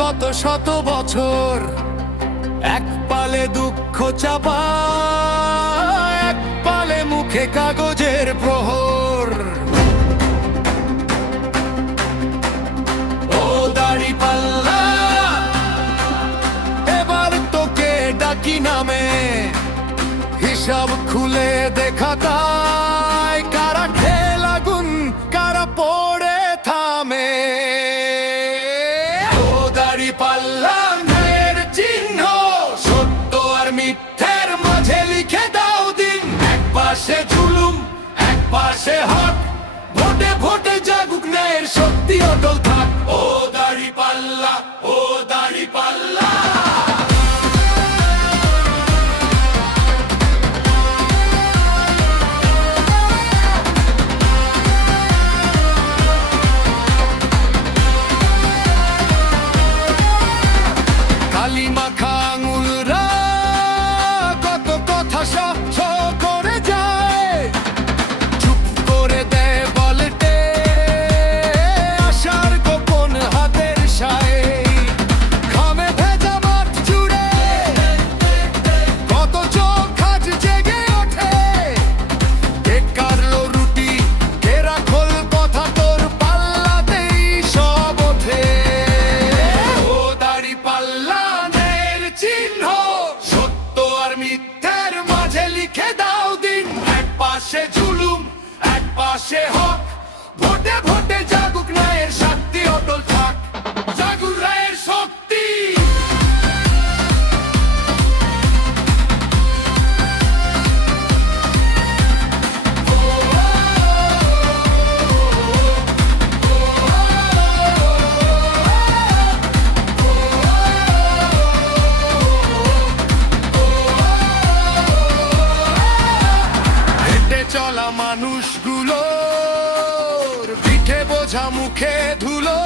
কত শত বছর, এক পালে দুঃখ চাপা, এক পালে মুখে কাগজের প্রহর। ও দাঁড়িপাল্লা, এবার তোকে ডাকি নামে, হিসাব খুলে দেখা তাই, কারা ঠেল আগুন কারা পড়ে থামে। ও দাঁড়িপাল্লা ন্যায়ের চিহ্ন, সত্য আর মিথ্যের মাঝে লিখে দাও দিন। এক পাশে জুলুম এক পাশে হক, ভোটে ভোটে জাগুক ন্যায়ের শক্তি অটল থাক। ও দাঁড়িপাল্লা, ও দাঁড়িপাল্লা। মাখা আঙুলরা কত কথা স্বচ্ছ করে যায়, চুপ করে দেয় বলতে আশার গোপন হাতের সায়। ঘামে ভেজা মাঠ জুড়ে কত চোখ আজ জেগে ওঠে, কে কাটলো রুটি কে রাখল কথা, তোর পাল্লাতেই সব ওঠে। ও দাঁড়িপাল্লা চিহ্ন, সত্য আর মিথ্যের মাঝে লিখে দাও দিন। এক পাশে জুলুম এক পাশে হক, ভোটে ভোটে জাগুক ন্যায়ের শক্তি অটল থাক। জাগুক রায়ের শক্তি। চলা মানুষগুলোর পিঠে বোঝা মুখে ধুলো,